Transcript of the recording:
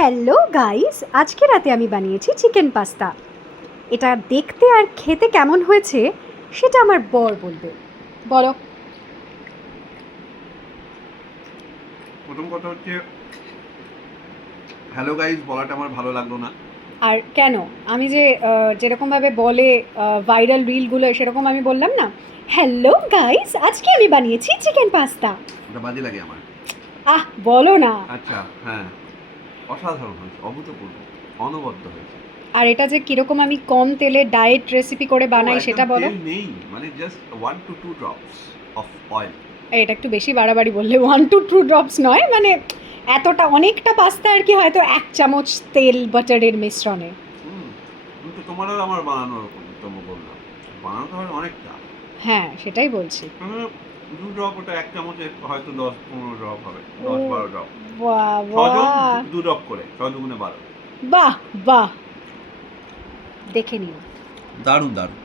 Hello guys, আজকে রাতে আমি বানিয়েছি চিকেন পাস্তা। এটা দেখতে আর খেতে কেমন হয়েছে সেটা আমার বর বলবে। বলো। প্রথম কথা হচ্ছে হ্যালো গাইস বলাটা আমার ভালো লাগলো না। আর কেন? আমি যে যেরকমভাবে বলে ভাইরাল রিলগুলো সেরকম আমি বললাম না, হ্যালো গাইস আজকে আমি বানিয়েছি চিকেন পাস্তা। ওটা বাজে লাগে আমার। বলো না। আচ্ছা, হ্যাঁ, অসাধারণ হয়েছে, অভূতপূর্ব, অনবদ্য হয়েছে। আর এটা যে কীরকম আমি কম তেলে ডায়েট রেসিপি করে বানাই সেটা একদম বলো। তেল নেই, মানে just 1 to 2 drops of oil। এটা একটু বেশি বাড়াবাড়ি বললে, 1 to 2 ড্রপস নয়, মানে এতটা অনেকটা পাস্তা আর কি, হয়তো 1 চামচ তেল বাটারের মিশ্রণে। কিন্তু তোমার আর আমার বানানো ওরকম তোমাকে বললাম, বানাতে হয় অনেকটা। হ্যাঁ, সেটাই বলছি। 2 ড্রপ, ওটা 1 চামচে হয়তো 10-15 ড্রপ হবে, 10-12 ড্রপ। বাহ 6 জন বাহ 2 ড্রপ করে, 6 দুগুণে 12। বাহ বাহ, দেখে নিও। দারুণ দারুণ।